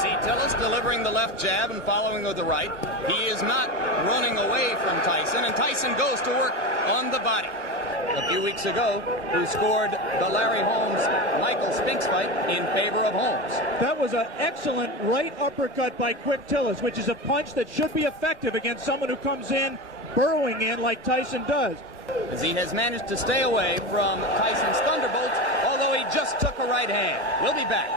See Tillis delivering the left jab and following with the right. He is not running away from Tyson, and Tyson goes to work on the body. A few weeks ago, who scored the Larry Holmes-Michael Spinks fight in favor of Holmes. That was an excellent right uppercut by Quick Tillis, which is a punch that should be effective against someone who comes in, burrowing in like Tyson does. As he has managed to stay away from Tyson's thunderbolts, although he just took a right hand. We'll be back.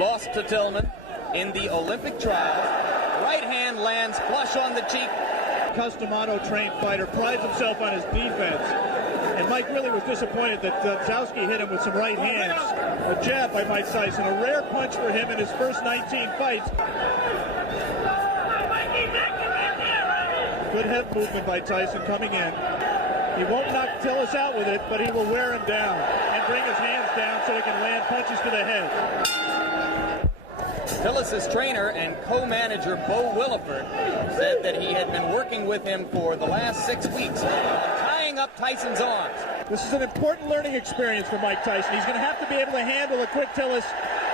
Lost to Tillman in the Olympic trials. Right hand lands flush on the cheek. Customato trained fighter, prides himself on his defense. And Mike really was disappointed that Zowski hit him with some right hands. A jab by Mike Tyson, a rare punch for him in his first 19 fights. Good head movement by Tyson coming in. He won't knock Tillis out with it, but he will wear him down and bring his hands down so he can land punches to the head. Tillis' trainer and co-manager Bo Williford said that he had been working with him for the last 6 weeks on tying up Tyson's arms. This is an important learning experience for Mike Tyson. He's going to have to be able to handle a Quick Tillis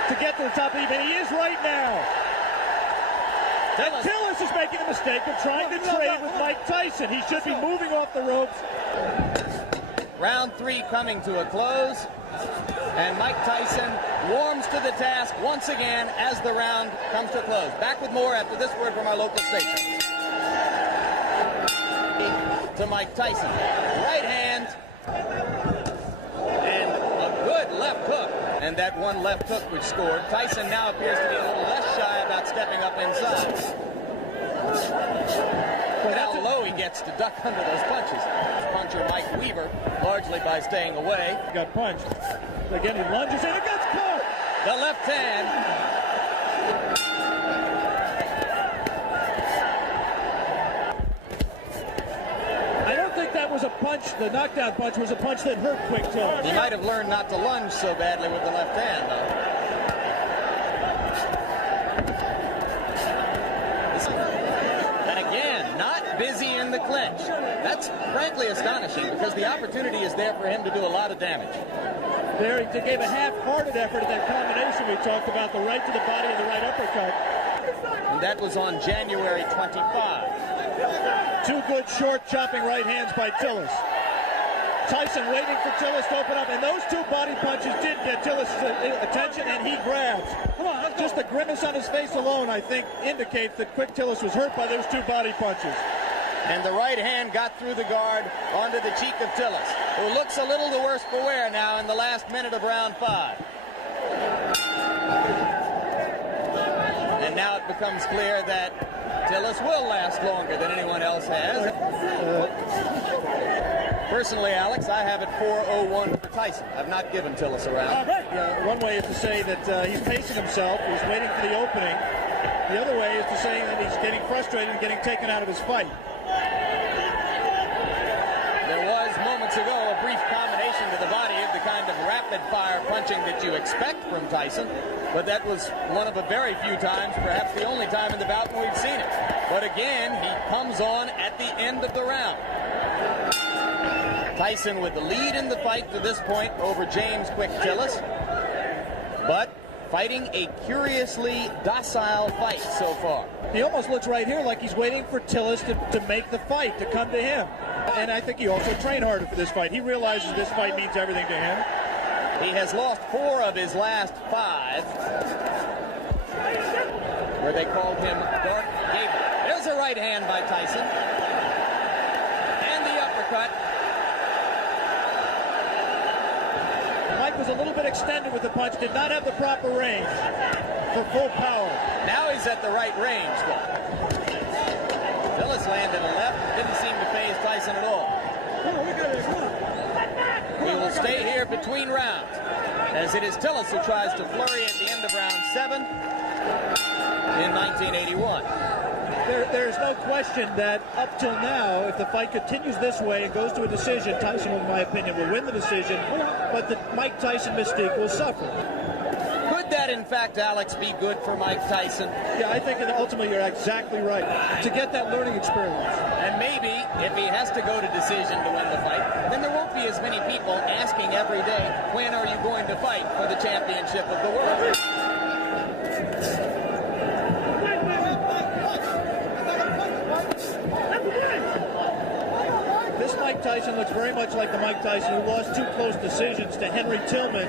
to get to the top of the even. He is right now. Tillis is making a mistake of trying to trade with Mike Tyson. He should be moving off the ropes. Round 3 coming to a close. And Mike Tyson warms to the task once again as the round comes to a close. Back with more after this word from our local station. To Mike Tyson. Right hand. And a good left hook. And that one left hook which scored. Tyson now appears to be a little less shy about stepping up inside. Well, how low he gets to duck under those punches. Puncher Mike Weaver, largely by staying away. He got punched. Again, he lunges and it gets caught. The left hand. I don't think that was a punch. The knockdown punch was a punch that hurt Quick Tillis. He might have learned not to lunge so badly with the left hand, though. Busy in the clinch. That's frankly astonishing because the opportunity is there for him to do a lot of damage. There, he gave a half-hearted effort at that combination we talked about, the right to the body and the right uppercut. And that was on January 25. Two good short chopping right hands by Tillis. Tyson waiting for Tillis to open up, and those two body punches did get Tillis' attention, and he grabs. Just the grimace on his face alone, I think, indicates that Quick Tillis was hurt by those two body punches. And the right hand got through the guard onto the cheek of Tillis, who looks a little the worse for wear now in the last minute of round 5. And now it becomes clear that Tillis will last longer than anyone else has. Personally, Alex, I have it 4:01 for Tyson. I've not given Tillis a round. One way is to say that he's pacing himself. He's waiting for the opening. The other way is to say that he's getting frustrated and getting taken out of his fight. There was, moments ago, a brief combination to the body of the kind of rapid-fire punching that you expect from Tyson, but that was one of a very few times, perhaps the only time in the bout when we've seen it. But again, he comes on at the end of the round. Tyson with the lead in the fight to this point over James Quick Tillis, but fighting a curiously docile fight so far. He almost looks right here like he's waiting for Tillis to make the fight, to come to him. And I think he also trained harder for this fight. He realizes this fight means everything to him. He has lost 4 of his last 5, where they called him Dark Gable. There's a right hand by Tyson. And the uppercut. Mike was a little bit extended with the punch, did not have the proper range for full power. Now he's at the right range, though. Tillis landed a left, didn't seem to faze Tyson at all. We will stay here between rounds, as it is Tillis who tries to flurry at the end of round 7 in 1981. There's no question that up till now, if the fight continues this way and goes to a decision, Tyson, in my opinion, will win the decision, but the Mike Tyson mystique will suffer. Could that, in fact, Alex, be good for Mike Tyson? Yeah, I think ultimately you're exactly right. To get that learning experience. And maybe if he has to go to decision to win the fight, then there won't be as many people asking every day, when are you going to fight for the championship of the world? This Mike Tyson looks very much like the Mike Tyson who lost two close decisions to Henry Tillman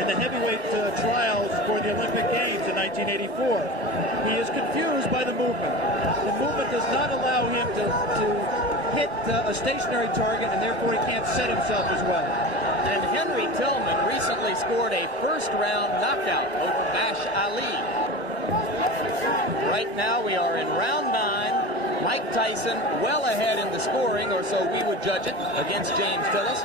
in the heavyweight trials for the Olympic Games in 1984. He is confused by the movement. The movement does not allow him to hit a stationary target, and therefore he can't set himself as well. And Henry Tillman recently scored a first-round knockout over Bash Ali. Right now we are in round 9. Mike Tyson well ahead in the scoring, or so we would judge it, against James Tillis,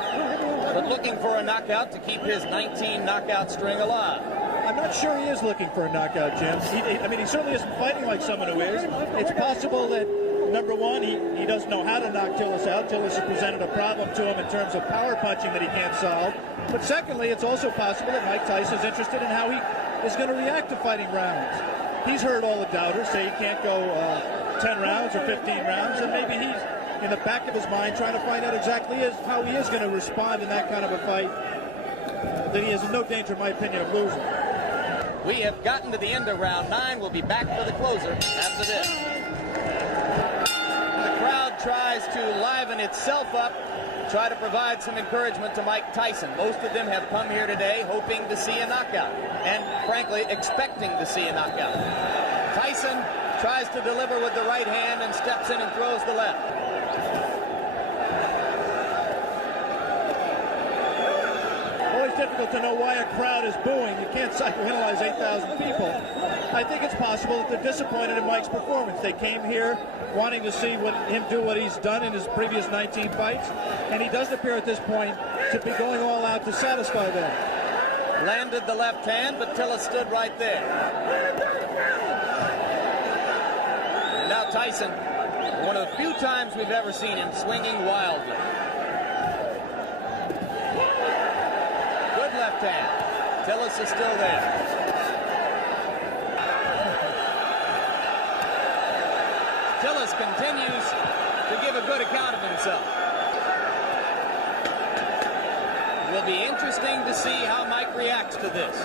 but looking for a knockout to keep his 19 knockout string alive. I'm not sure he is looking for a knockout, Jim. He certainly isn't fighting like someone who is. It's possible that, number one, he doesn't know how to knock Tillis out. Tillis has presented a problem to him in terms of power punching that he can't solve. But secondly, it's also possible that Mike Tyson is interested in how he is going to react to fighting rounds. He's heard all the doubters say he can't go 10 rounds or 15 rounds, and maybe he's in the back of his mind trying to find out exactly how he is going to respond in that kind of a fight that he is in no danger, in my opinion, of losing. We have gotten to the end of round 9. We'll be back for the closer after this. The crowd tries to liven itself up, try to provide some encouragement to Mike Tyson. Most of them have come here today hoping to see a knockout and, frankly, expecting to see a knockout. Tyson tries to deliver with the right hand and steps in and throws the left. Always difficult to know why a crowd is booing. You can't psychoanalyze 8,000 people. I think it's possible that they're disappointed in Mike's performance. They came here wanting to see him do what he's done in his previous 19 fights, and he doesn't appear at this point to be going all out to satisfy them. Landed the left hand, but Tillis stood right there. And now Tyson, one of the few times we've ever seen him swinging wildly. Good left hand. Tillis is still there. Tillis continues to give a good account of himself. It will be interesting to see how Mike reacts to this.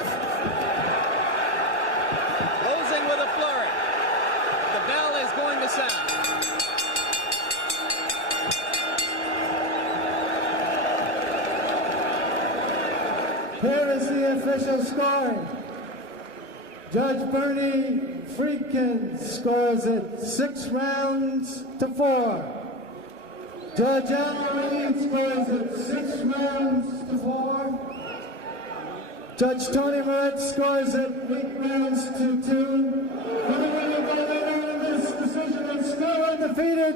Closing with a flurry. The bell is going to sound. Here is the official scoring. Judge Bernie Friedkin scores it 6 rounds to 4. Judge Al Reed scores it 6 rounds to 4. Judge Tony Moritz scores it 8 rounds to 2. The winner by this decision is still undefeated.